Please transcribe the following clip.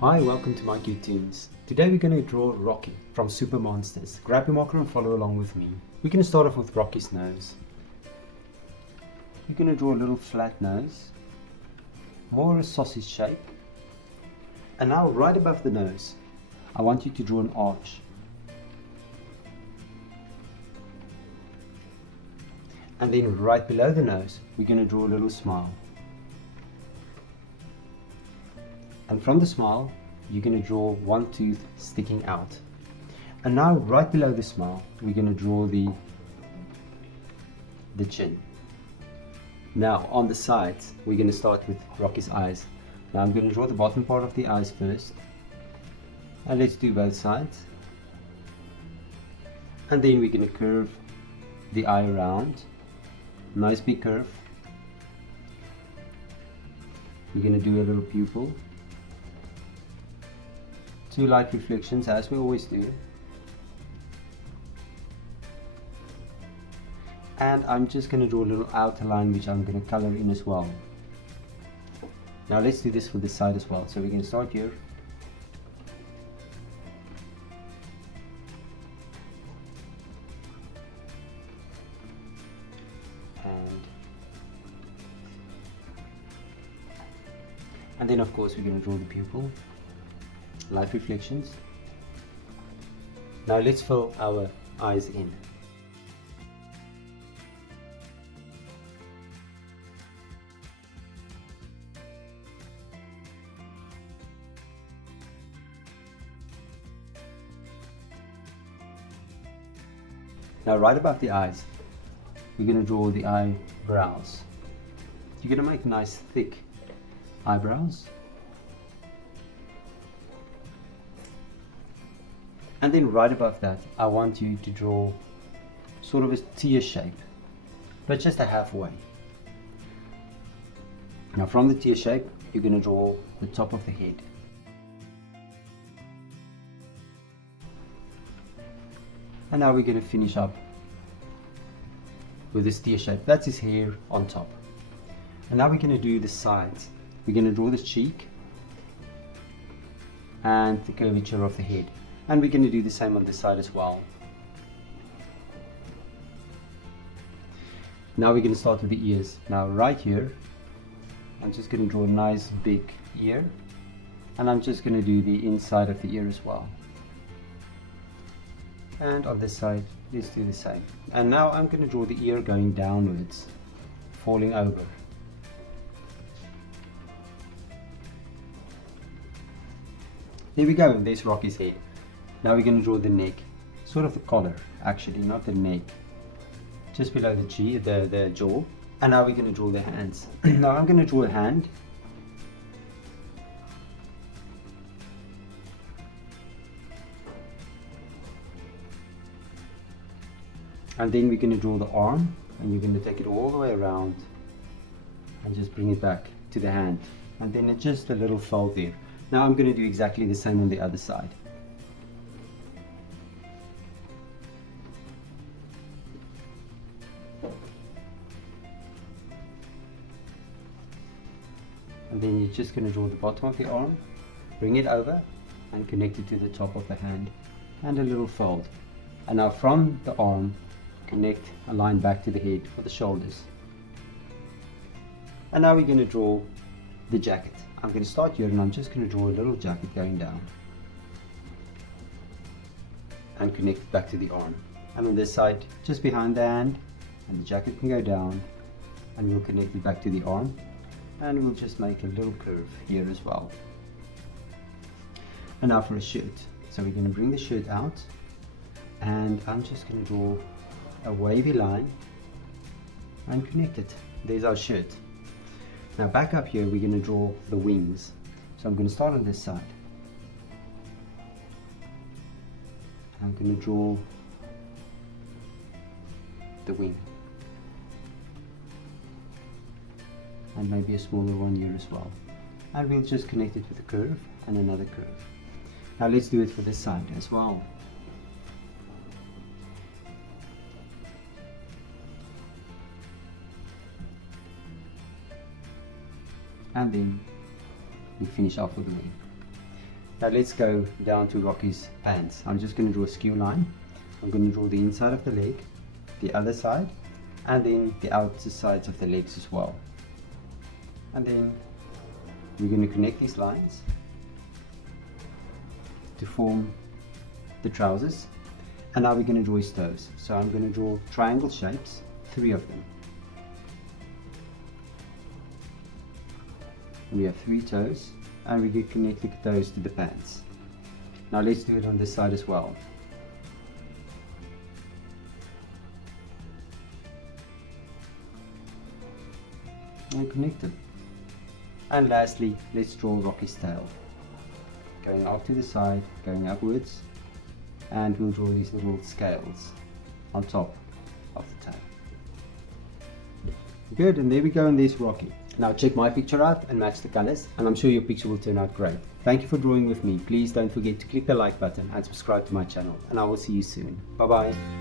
Hi, welcome to my cute tunes. Today we're going to draw Rocky from Super Monsters. Grab your marker and follow along with me. We're going to start off with Rocky's nose. You're going to draw a little flat nose, more a sausage shape. And now right above the nose, I want you to draw an arch. And then right below the nose, we're going to draw a little smile. And from the smile, you're going to draw one tooth sticking out. And now right below the smile, we're going to draw the chin. Now on the sides, we're going to start with Rocky's eyes. Now I'm going to draw the bottom part of the eyes first. And let's do both sides. And then we're going to curve the eye around. Nice big curve. We're going to do a little pupil. Two light reflections as we always do. And I'm just going to draw a little outer line which I'm going to color in as well. Now let's do this for this side as well. So we're going to start here. And then of course we're going to draw the pupil. Light reflections. Now let's fill our eyes in. Now right above the eyes, we're going to draw the eyebrows. You're going to make nice thick eyebrows. And then right above that, I want you to draw sort of a tear shape, but just a halfway. Now from the tear shape, you're going to draw the top of the head. And now we're going to finish up with this tear shape. That's his hair on top. And now we're going to do the sides. We're going to draw the cheek and the curvature of the head. And we're going to do the same on this side as well. Now we're going to start with the ears. Now right here, I'm just going to draw a nice big ear. And I'm just going to do the inside of the ear as well. And on this side, let's do the same. And now I'm going to draw the ear going downwards, falling over. There we go, there's Rocky's head. Now we're going to draw the neck, sort of the collar, actually, not the neck. Just below the jaw. And now we're going to draw the hands. Now I'm going to draw a hand. And then we're going to draw the arm, and you're going to take it all the way around and just bring it back to the hand. And then it's just a little fold there. Now I'm going to do exactly the same on the other side. And then you're just going to draw the bottom of the arm, bring it over and connect it to the top of the hand, and a little fold. And now from the arm, connect a line back to the head for the shoulders. And now we're going to draw the jacket. I'm going to start here and I'm just going to draw a little jacket going down and connect it back to the arm. And on this side, just behind the hand, and the jacket can go down, and we'll connect it back to the arm. And we'll just make a little curve here as well. And now for a shirt. So we're going to bring the shirt out, and I'm just going to draw a wavy line and connect it. There's our shirt. Now back up here, we're going to draw the wings. So I'm going to start on this side. I'm going to draw the wing. And maybe a smaller one here as well. And we'll just connect it with a curve and another curve. Now let's do it for this side as well. And then we finish off with the wing. Now let's go down to Rocky's pants. I'm just going to draw a skew line. I'm going to draw the inside of the leg, the other side, and then the outer sides of the legs as well. And then we're going to connect these lines to form the trousers. And now we're going to draw his toes. So I'm going to draw triangle shapes, 3 of them. We have 3 toes, and we can connect the toes to the pants. Now let's do it on this side as well. And connect them. And lastly, let's draw Rocky's tail. Going out to the side, going upwards, and we'll draw these little scales on top of the tail. Good, and there we go, and there's Rocky. Now check my picture out and match the colors, and I'm sure your picture will turn out great. Thank you for drawing with me. Please don't forget to click the like button and subscribe to my channel, and I will see you soon. Bye bye.